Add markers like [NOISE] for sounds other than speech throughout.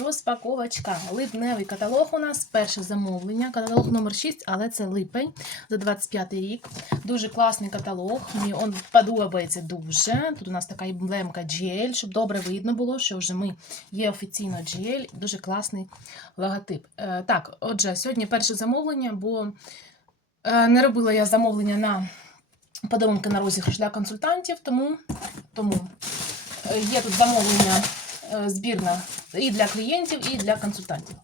Розпаковочка. Липневий каталог у нас. Перше замовлення. Каталог номер 6, але це липень за 25 рік. Дуже класний каталог. Мені він подобається дуже. Тут у нас така емблемка GL, щоб добре видно було, що вже ми є офіційно GL. Дуже класний логотип. Е, так, отже, сьогодні перше замовлення, бо е, не робила я замовлення на подарунки на розіграш для консультантів, тому, тому е, є тут замовлення збірна і для клієнтів, і для консультантів.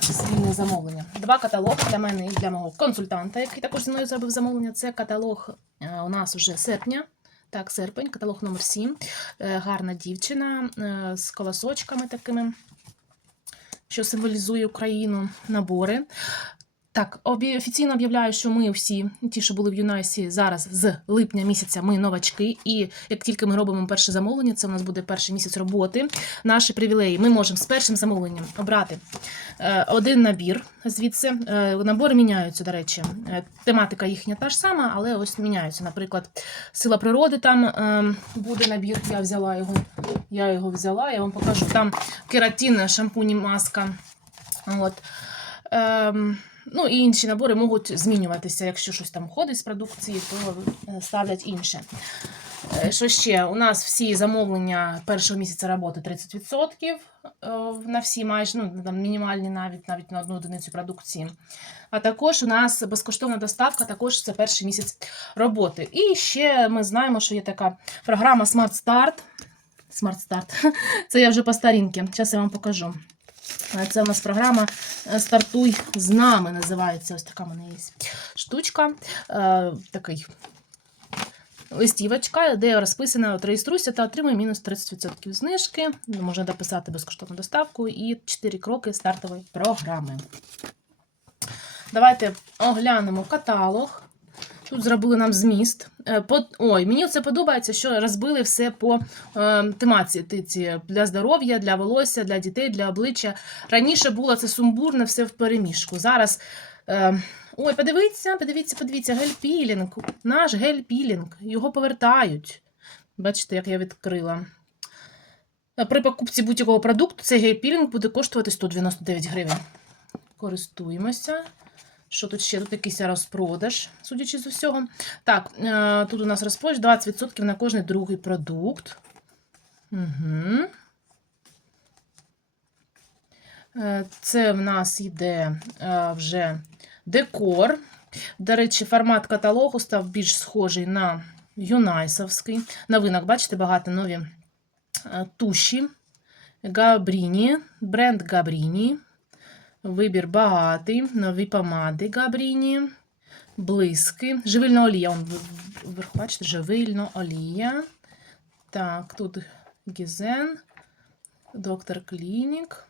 Спільне замовлення. Два каталоги для мене і для мого консультанта, який також зі мною зробив замовлення. Це каталог е, у нас вже серпня. Так, серпень, каталог номер 7. Е, Гарна дівчина е, з колосочками такими, що символізує Україну, набори. Так, офіційно об'являю, що ми всі, ті, що були в Юнайсі, зараз з липня місяця ми новачки. І як тільки ми робимо перше замовлення, це у нас буде перший місяць роботи. Наші привілеї. Ми можемо з першим замовленням обрати е, один набір. Звідси Е, набори міняються, до речі. Е, Тематика їхня та ж сама, але ось міняються. Наприклад, сила природи там е, буде набір. Я взяла його. Я його взяла, я вам покажу. Там кератин, шампунь, маска. От. Ну і інші набори можуть змінюватися. Якщо щось там входить з продукції, то е, ставлять інше. Е, Що ще? У нас всі замовлення першого місяця роботи 30% е, на всі майже ну, там мінімальні навіть навіть на одну одиницю продукції. А також у нас безкоштовна доставка, також це перший місяць роботи. І ще ми знаємо, що є така програма Smart Start. Smart Start. Це я вже по старінки. Зараз я вам покажу. Це у нас програма е, Стартуй з нами називається. Ось така в мене є штучка. Е, Такий листівочка, де розписано от реєструйся та отримуй мінус 30% знижки. Можна дописати безкоштовну доставку і 4 кроки стартової програми. Давайте оглянемо каталог. Тут зробили нам зміст. Е, Ой, мені це подобається, що розбили все по е, темаці для здоров'я, для волосся, для дітей, для обличчя. Раніше було це сумбурне, все в переміжку. Зараз. Е, ой, подивіться, подивіться, подивіться, гель-пілінг. Наш гель-пілінг. Його повертають. Бачите, як я відкрила. Е, При покупці будь-якого продукту цей гель-пілінг буде коштувати 199 гривень. Користуємося. Що тут ще? Тут якийсь розпродаж, судячи з усього. Так, е, тут у нас розпродаж 20% на кожний другий продукт. Угу. Це в нас йде е, вже декор. До речі, формат каталогу став більш схожий на юнайсовський. Новинок, бачите, багато нові туші. Габріні, бренд Габріні. Вибір багатий, нові помади Габріні, блиски, живильна олія. Он вверху, бачите, живильна олія. Так, тут Гізен, доктор Клінік.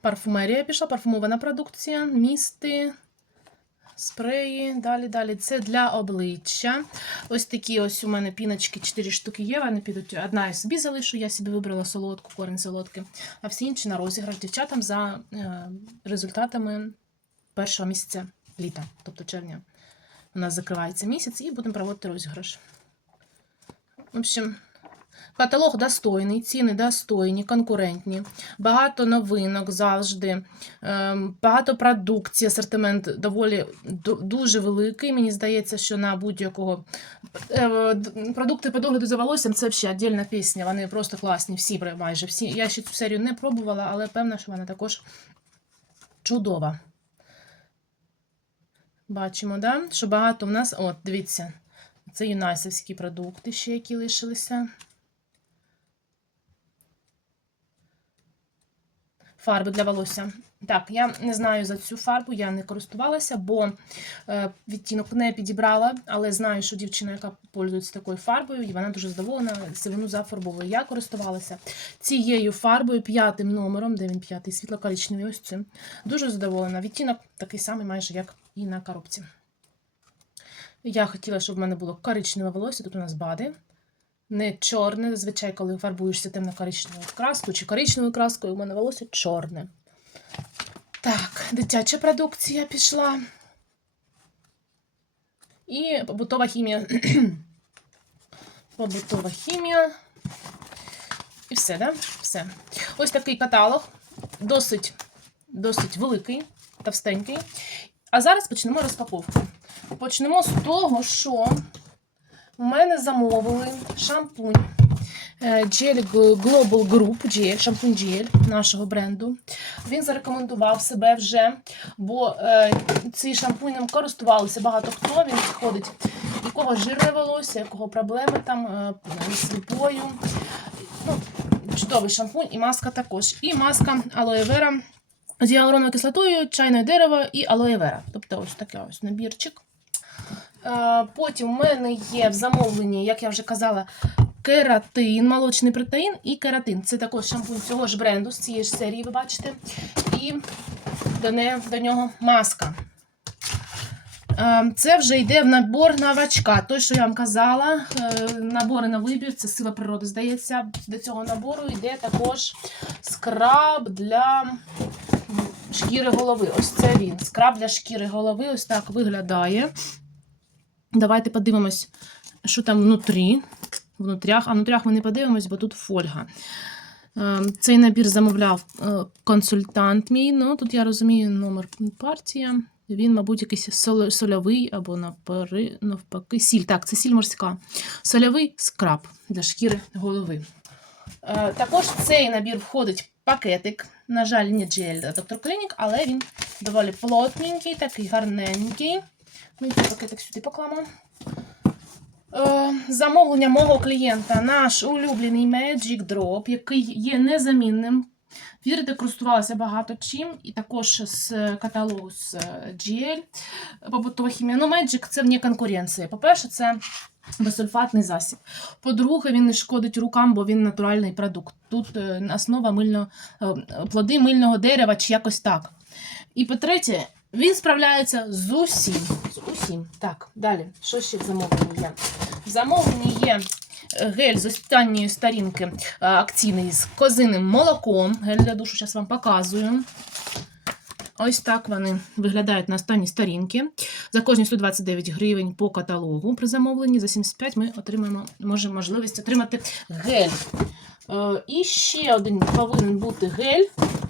Парфумерія пішла, парфумована продукція, місти, спреї. Далі, далі. Це для обличчя. Ось такі ось у мене піночки, 4 штуки є. Вони підуть. Одна я собі залишу, я собі вибрала солодку, корінь солодкий, а всі інші на розіграш дівчатам за е, результатами першого місяця літа, тобто червня. У нас закривається місяць і будемо проводити розіграш. В общем, каталог достойний, ціни достойні, конкурентні, багато новинок завжди, ем, багато продукції, асортимент доволі дуже великий. Мені здається, що на будь-якого Е, продукти по догляду за волоссям це взагалі віддільна пісня. Вони просто класні, всі майже всі. Я ще цю серію не пробувала, але певна, що вона також чудова. Бачимо, да? що багато в нас. От, дивіться, це юнайсовські продукти, ще які лишилися. Фарби для волосся. Так, я не знаю за цю фарбу, я не користувалася, бо е, відтінок не підібрала, але знаю, що дівчина, яка пользується такою фарбою, і вона дуже задоволена, сивину зафарбовує. Я користувалася цією фарбою, п'ятим номером, де він п'ятий, світло-коричневий, ось цим. Дуже задоволена. Відтінок такий самий, майже як і на коробці. Я хотіла, щоб в мене було коричневе волосся, тут у нас бади. Не чорне. Зазвичай, коли фарбуєшся темно-коричневою краскою чи коричневою краскою, у мене волосся чорне. Так, дитяча продукція пішла. І побутова хімія. [CLEARS THROAT] побутова хімія. І все, да? Все. Ось такий каталог, досить, досить великий, товстенький. А зараз почнемо розпаковку. Почнемо з того, що у мене замовили шампунь. е, Gel Global Group Gel, шампунь Gel нашого бренду. Він зарекомендував себе вже, бо е, цим шампунем користувалися багато хто. Він підходить, у кого жирне волосся, у кого проблеми там е, з липою. Ну, чудовий шампунь і маска також. І маска алоe вера з гіалуроновою кислотою, чайне дерево і алоe вера. Тобто ось такий ось набірчик. Е, Потім в мене є в замовленні, як я вже казала, кератин, молочний протеїн і кератин. Це також шампунь цього ж бренду, з цієї ж серії, ви бачите. І до, не, до нього маска. Е, Це вже йде в набор новачка. Той, що я вам казала, е, набори на вибір, це сила природи, здається. До цього набору йде також скраб для шкіри голови. Ось це він. Скраб для шкіри голови. Ось так виглядає. Давайте подивимось, що там внутрі. Внутрях. А внутрях ми не подивимось, бо тут фольга. Е, Цей набір замовляв е, консультант мій. Ну, тут я розумію номер партія. Він, мабуть, якийсь соль- сольовий або напари- навпаки. Сіль. Так, це сіль морська. Сольовий скраб для шкіри голови. Е, Також в цей набір входить пакетик. На жаль, не джель доктор Клінік, але він доволі плотненький, такий гарненький. Ми цей пакетик сюди покладемо. Замовлення мого клієнта, наш улюблений Magic Drop, який є незамінним. Вірите, користувалася багато чим, і також з каталогу з е, GL побутова хімія. Ну, Magic це не конкуренція. По-перше, це безсульфатний засіб. По-друге, він не шкодить рукам, бо він натуральний продукт. Тут е, основа мильно, е, плоди мильного дерева чи якось так. І по-третє, він справляється з усім. З усім. Так, далі. Що ще в замовленні є? В замовленні є е, гель з останньої сторінки е, акційний з козиним молоком. Гель для душу зараз вам показую. Ось так вони виглядають на останній сторінці. За кожні 129 гривень по каталогу при замовленні. За 75 ми отримаємо можемо можливість отримати гель. Е, І ще один повинен бути гель,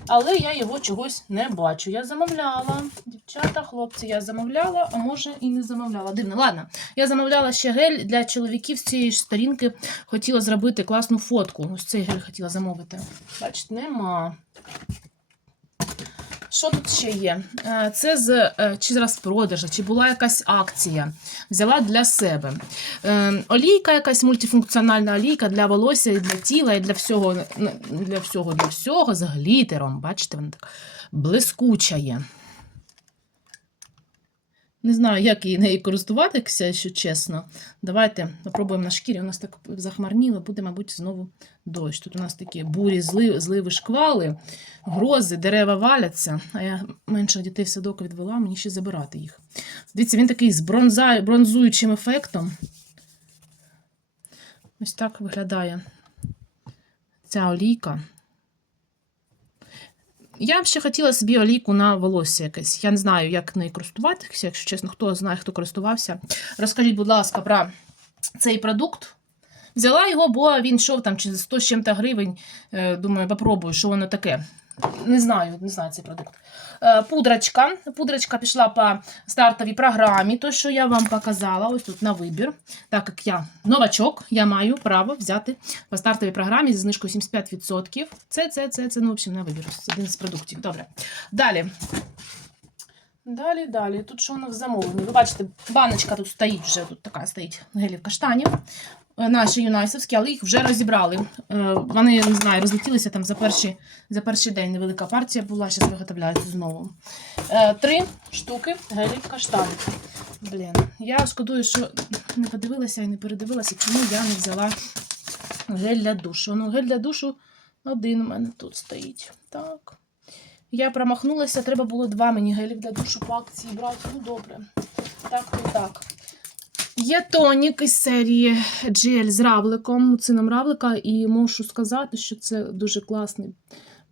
але я його чогось не бачу. Я замовляла. Дівчата, хлопці, я замовляла, а може і не замовляла. Дивно, ладно. Я замовляла ще гель для чоловіків з цієї ж сторінки. Хотіла зробити класну фотку. Ось цей гель хотіла замовити. Бачите, нема. Що тут ще є? Е, Це з е, чи з розпродажу, чи була якась акція. Взяла для себе. Е, Олійка, якась мультифункціональна олійка для волосся, і для тіла, і для всього, для всього, для всього з глітером. Бачите, вона так блискуча є. Не знаю, як її нею користуватися, якщо чесно. Давайте попробуємо на шкірі. У нас так захмарніло, буде, мабуть, знову дощ. Тут у нас такі бурі, зли- зливи, шквали, грози, дерева валяться. А я менших дітей в садок відвела, мені ще забирати їх. Дивіться, він такий з бронза... бронзуючим ефектом. Ось так виглядає ця олійка. Я б ще хотіла собі олійку на волосся якесь. Я не знаю, як нею користуватися, якщо чесно, хто знає, хто користувався. Розкажіть, будь ласка, про цей продукт. Взяла його, бо він йшов там за 100 з чим-то гривень. Е, Думаю, попробую, що воно таке. Не знаю, не знаю цей продукт. Е, Пудрочка. Пудрочка пішла по стартовій програмі, то, що я вам показала, ось тут на вибір. Так як я новачок, я маю право взяти по стартовій програмі зі знижкою 75%. Це, це, це, це, ну, в общем, на вибір. Один з продуктів. Добре. Далі. Далі, далі. Тут що воно в замовленні? Ви бачите, баночка тут стоїть вже, тут така стоїть гелів каштанів. Е, Наші юнайсовські, але їх вже розібрали. Е, Вони, не знаю, розлетілися там за перший, за перший день. Невелика партія була, зараз виготовляються знову. Е, Три штуки гелів каштанів. Блін, я шкодую, що не подивилася і не передивилася, чому я не взяла гель для душу. Ну, гель для душу один у мене тут стоїть. Так. Я промахнулася, треба було два мені гелів для душу по акції брати. Ну, добре. Так, то так. Є тонік із серії GL з равликом, муцином равлика, і можу сказати, що це дуже класні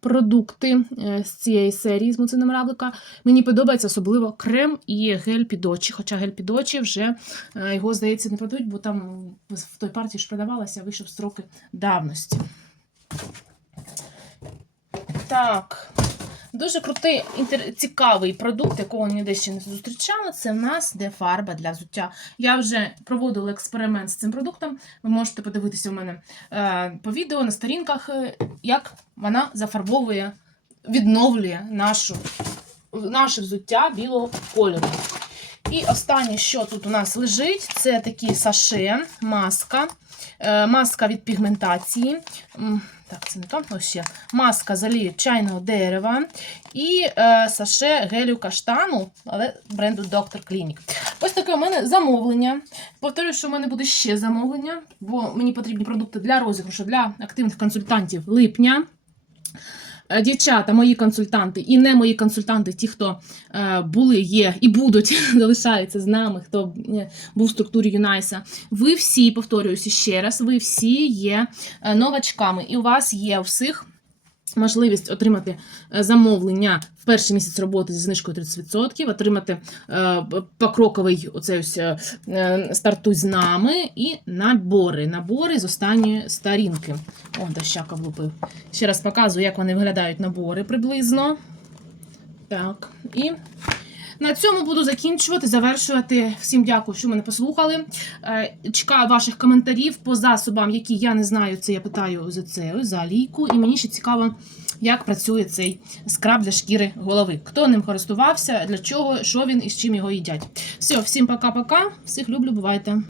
продукти е, з цієї серії з муцином равлика. Мені подобається особливо крем і гель під очі. Хоча гель під очі вже е, його, здається, не продають, бо там в той партії ж продавалося, вийшов строки давності. Так. Дуже крутий, цікавий продукт, якого ніде ще не зустрічали. Це в нас де фарба для взуття. Я вже проводила експеримент з цим продуктом. Ви можете подивитися у мене е, по відео на сторінках, е, як вона зафарбовує, відновлює нашу, наше взуття білого кольору. І останнє, що тут у нас лежить, це такі саше, маска, е, маска від пігментації. Так, це не то, ось ще. Маска з олією чайного дерева і е, саше гелю каштану, але бренду Dr. Clinic. Ось таке у мене замовлення. Повторюю, що в мене буде ще замовлення, бо мені потрібні продукти для розіграшу, для активних консультантів липня. Е, Дівчата, мої консультанти і не мої консультанти, ті, хто е, були, є і будуть [LAUGHS] залишаються з нами, хто е, був в структурі Юнайса. Ви всі, повторююся ще раз, ви всі є новачками, і у вас є у всіх можливість отримати е, замовлення в перший місяць роботи зі знижкою 30%, отримати е, покроковий оцей ось е, стартуй з нами і набори. Набори з останньої сторінки. О, дощака влупив. Ще раз показую, як вони виглядають набори приблизно. Так, і на цьому буду закінчувати, завершувати. Всім дякую, що мене послухали. Е, Чекаю ваших коментарів по засобам, які я не знаю. Це я питаю за це, за лійку. І мені ще цікаво, як працює цей скраб для шкіри голови. Хто ним користувався, для чого, що він і з чим його їдять. Все, всім пока-пока. Всіх люблю, бувайте.